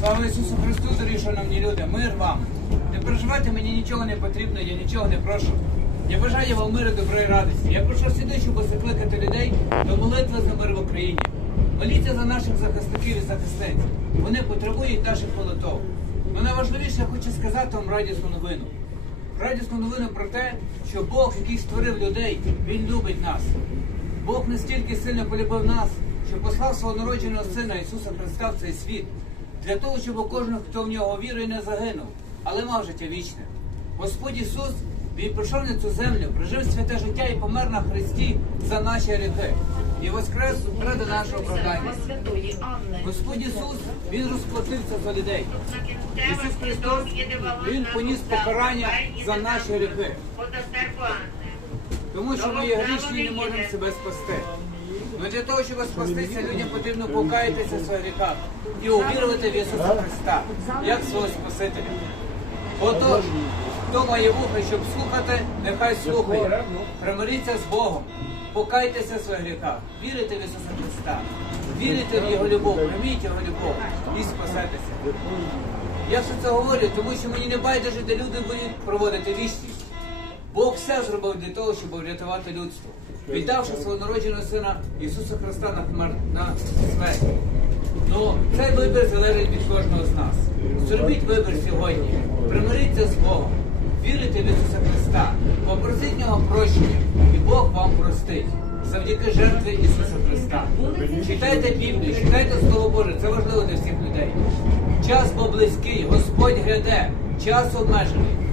Слава Ісусу Христу, дорогі шановні люди, мир вам. Не переживайте, мені нічого не потрібно, я нічого не прошу. Я бажаю вам миру, доброї радості. Я прошу сюди, щоб закликати людей до молитви за мир в Україні. Моліться за наших захисників і захисниць. Вони потребують наших молитов. Ну найважливіше, я хочу сказати вам радісну новину. Радісну новину про те, що Бог, який створив людей, Він любить нас. Бог настільки сильно полюбив нас, що послав свого народженого Сина Ісуса Христа в цей світ, для того, щоб кожен, хто в нього вірує, не загинув, але мав життя вічне. Господь Ісус, Він прийшов на цю землю, прожив святе життя і помер на Христі за наші гріхи. І воскрес ради нашого Анни. Господь Ісус, Він розплатився за людей. Ісус Христос, Він поніс покарання за наші гріхи. Тому що ми є грішні і не можемо себе спасти. Ну для того, щоб спастися, людям потрібно покаятися в своїх гріхах і увірувати в Ісуса Христа як свого Спасителя. Отож, хто має вуха, щоб слухати, нехай слухає. Примиріться з Богом, покайтеся в своїх гріхах, вірите в Ісуса Христа, вірите в Його любов, прийміть Його любов і спасетеся. Я що це говорю, тому що мені не байдуже, де люди будуть проводити вічність. Бог все зробив для того, щоб врятувати людство, віддавши свого народженого сина Ісуса Христа на, смер... на смерть. Ну, цей вибір залежить від кожного з нас. Зробіть вибір сьогодні, примиріться з Богом, вірите в Ісуса Христа, попросіть нього прощення, і Бог вам простить. Завдяки жертві Ісуса Христа. Читайте Біблію, читайте Слово Боже, це важливо для всіх людей. Час бо близький, Господь гряде, час обмежений.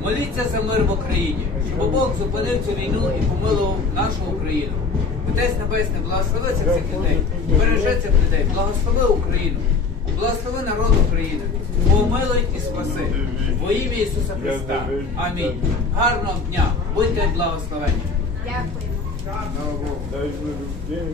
Моліться за мир в Україні, щоб Бог зупинив цю війну і помилував нашу Україну. Отець Небесний, благослови цих людей, бережи цих людей, благослови Україну, благослови народ України, помилуй і спаси. Во ім'я Ісуса Христа. Амінь. Гарного дня, будьте благословені. Бог.